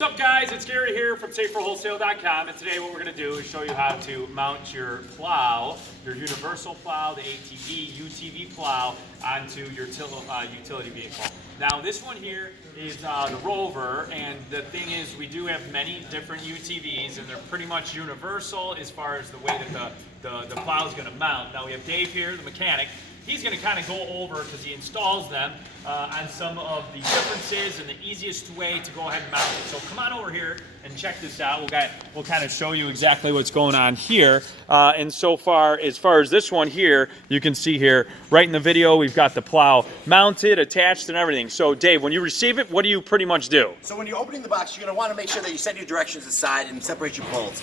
What's up guys, it's Gary here from SaferWholesale.com, and today what we're going to do is show you how to mount your plow, your universal plow, the ATV, UTV plow onto your utility vehicle. Now this one here is the Rover, and the thing is we do have many different UTVs and they're pretty much universal as far as the way that the plow is going to mount. Now we have Dave here, the mechanic. He's going to kind of go over, because he installs them, on some of the differences and the easiest way to go ahead and mount it. So come on over here and check this out. We'll kind of show you exactly what's going on here. And so far as this one here, you can see here, right in the video, we've got the plow mounted, attached, and everything. So Dave, when you receive it, what do you pretty much do? So when you're opening the box, you're going to want to make sure that you set your directions aside and separate your bolts.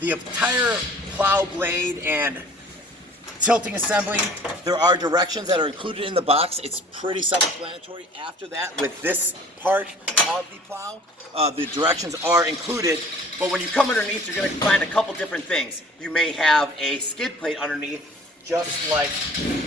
The entire plow blade and tilting assembly, there are directions that are included in the box. It's pretty self-explanatory. After that, with this part of the plow, the directions are included. But when you come underneath, you're going to find a couple different things. You may have a skid plate underneath, just like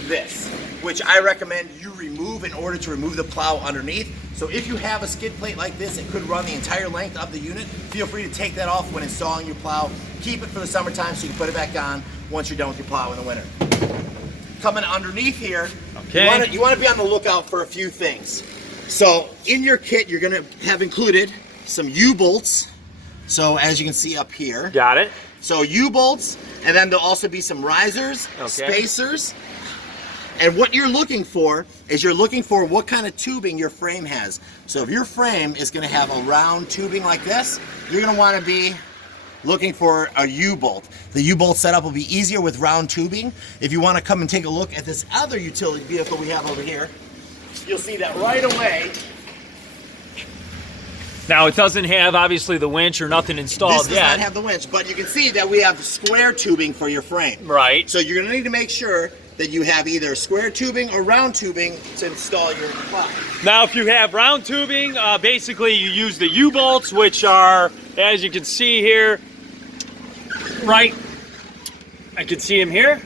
this, which I recommend you remove in order to remove the plow underneath. So if you have a skid plate like this, it could run the entire length of the unit. Feel free to take that off when installing your plow. Keep it for the summertime so you can put it back on once you're done with your plow in the winter. Coming underneath here, okay, you want to be on the lookout for a few things. So in your kit, you're going to have included some U-bolts. So as you can see up here. Got it. So U-bolts, and then there'll also be some risers, spacers. And what you're looking for is what kind of tubing your frame has. So if your frame is going to have a round tubing like this, you're going to want to be looking for a U-bolt. The U-bolt setup will be easier with round tubing. If you want to come and take a look at this other utility vehicle we have over here, you'll see that right away. Now it doesn't have obviously the winch or nothing installed yet. This does not have the winch, but you can see that we have square tubing for your frame. Right. So you're going to need to make sure that you have either square tubing or round tubing to install your plow. Now if you have round tubing, basically you use the U-bolts, which are, as you can see here, right, I can see them here,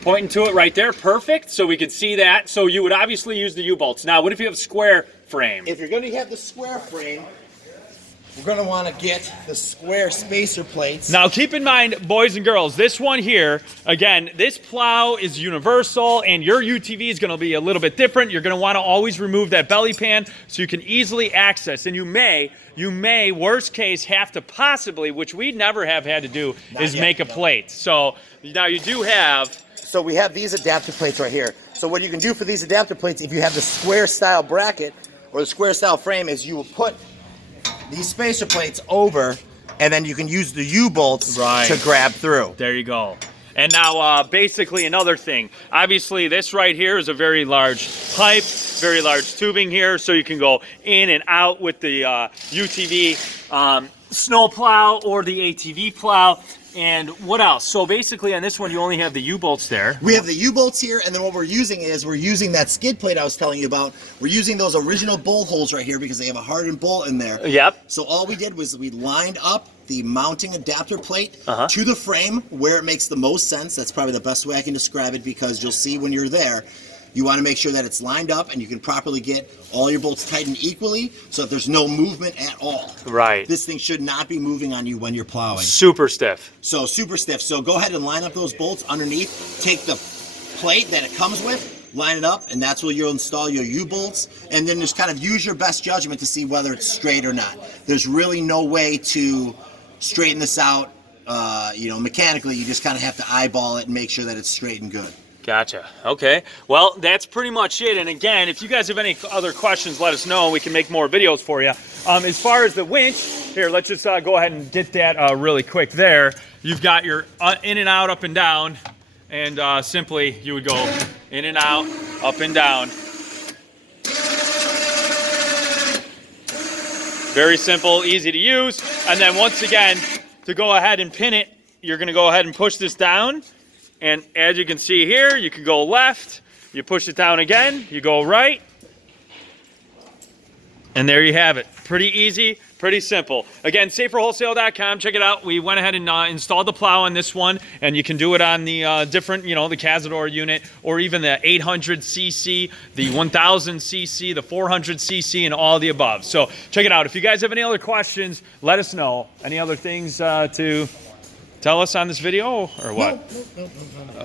pointing to it right there, perfect, so we can see that. So you would obviously use the U-bolts. Now what if you have a square frame? If you're going to have the square frame, we're going to want to get the square spacer plates. Now keep in mind, boys and girls, this one here, again, this plow is universal and your UTV is going to be a little bit different. You're going to want to always remove that belly pan so you can easily access, and you may, worst case, have to possibly, which we never have had to do, make a plate. So now you do have. So we have these adapter plates right here. So what you can do for these adapter plates, if you have the square style bracket or the square style frame, is you will put these spacer plates over, and then you can use the U-bolts to grab through. There you go. And now basically another thing, obviously this right here is a very large pipe, very large tubing here, so you can go in and out with the UTV snow plow or the ATV plow. And what else? So basically on this one you only have the U-bolts there. We have the U-bolts here, and then what we're using that skid plate I was telling you about. We're using those original bolt holes right here because they have a hardened bolt in there. Yep. So all we did was we lined up the mounting adapter plate to the frame where it makes the most sense. That's probably the best way I can describe it, because you'll see when you're there, you want to make sure that it's lined up and you can properly get all your bolts tightened equally so that there's no movement at all. Right. This thing should not be moving on you when you're plowing. Super stiff. So super stiff. So go ahead and line up those bolts underneath. Take the plate that it comes with, line it up, and that's where you'll install your U-bolts. And then just kind of use your best judgment to see whether it's straight or not. There's really no way to straighten this out, mechanically. You just kind of have to eyeball it and make sure that it's straight and good. Gotcha. Okay. Well, that's pretty much it. And again, if you guys have any other questions, let us know. We can make more videos for you. As far as the winch, here, let's just go ahead and get that really quick there. You've got your in and out, up and down. And simply, you would go in and out, up and down. Very simple, easy to use. And then once again, to go ahead and pin it, you're going to go ahead and push this down. And as you can see here, you can go left, you push it down again, you go right, and there you have it. Pretty easy, Pretty simple. Again, saferwholesale.com. Check it out. We went ahead and installed the plow on this one, and you can do it on the different, the Cazador unit, or even the 800cc, the 1000cc, the 400cc, and all the above. So check it out. If you guys have any other questions, let us know. Any other things to tell us on this video, or what? No.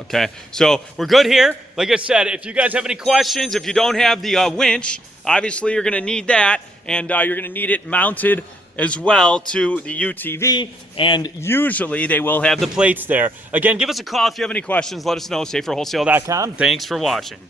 Okay, so we're good here. Like I said, if you guys have any questions, if you don't have the winch, obviously you're going to need that, and you're going to need it mounted as well to the UTV, and usually they will have the plates there. Again, give us a call if you have any questions. Let us know. saferwholesale.com. Thanks for watching.